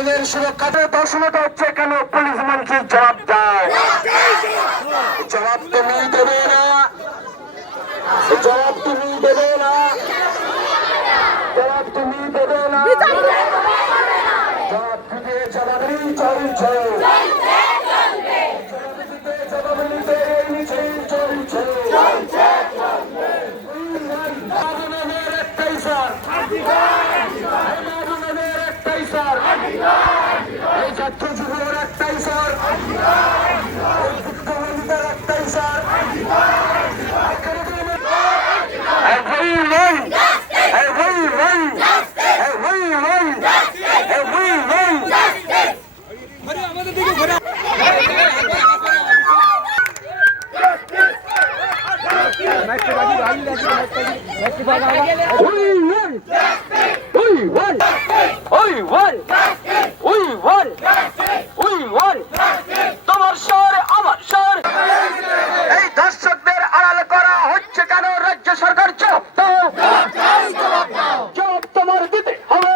আমাদের সুরক্ষাতে দর্শনতা হচ্ছে কেন পুলিশ মন্ত্রীর জবাব দেয় জবাব তুমি দেবে না জবাব তুমি দেবে না জবাব তুমি দেবে না জবাব জবাব ছাত্র যুগের একটাই স্যার একটাই sir Every one, every one, every one, every one. We won! We won! We won! We won! We won! তোমার স্বর আমার স্বর এই দর্শকদের আড়াল করা হচ্ছে কেন রাজ্য সরকার জবাব দাও জবাব তোমার দিতে হবে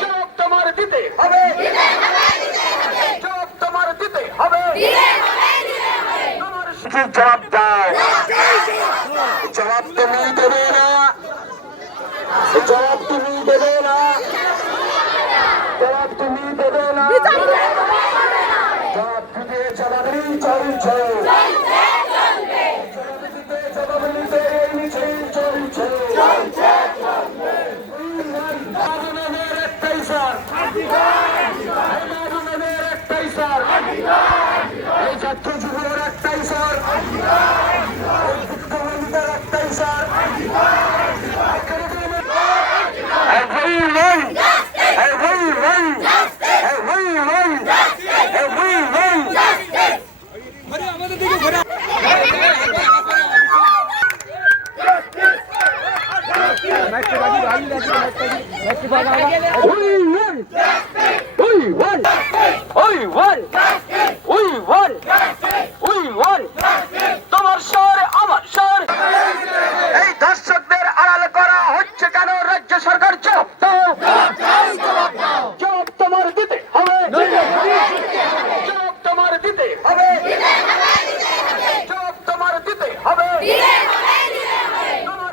জবাব তোমার দিতে হবে জবাব তোমার দিতে হবে তোমার জবাব দেয় জবাব তুমি দেবে না। জবাব তুমি দেবে না। জবাব তুমি দেবে না। জবাব দিতে জবাবই চলছে জবাব দিতে জবাব নিতে এই মিছিল চলছে মাদনের একটাই স্যার মাদনের একটাই স্যার এই ছাত্র যুগের একটাই স্যার এই বিক্ষোভীদের একটাই sir Everyone! Everyone! Everyone! Everyone! We won! We won! We won! We won! We won! তোমার স্বর আমার স্বর এই দর্শকদের আড়াল করা হচ্ছে কেন রাজ্য সরকার জবাব দাও জবাব তোমার দিতে হবে জবাব তোমার দিতে হবে জবাব তোমার দিতে হবে তোমার